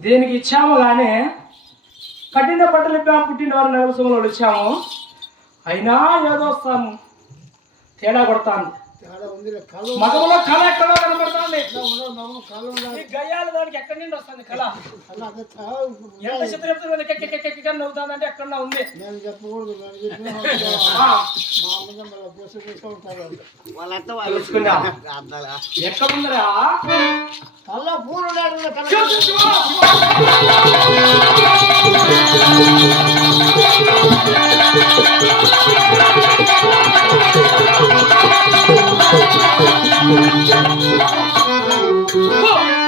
దీనికి ఇచ్చాము కానీ కట్టిన బట్టలు ఇప్పాము, పుట్టిన వారు నగల సొమ్ములు ఇచ్చాము, అయినా ఏదో వస్తాము తేడా కొడతాను. మగములో కళ ఎక్కడో కనబడుతుంది. గయ్యాల దానికి ఎక్కడి నుండి వస్తుంది కళ? ఎంత చిత్రం నవ్వుతుందంటే ఎక్కడన్నా ఉంది. ఎక్కడుందిరా కళ్ళ పూలు Oh!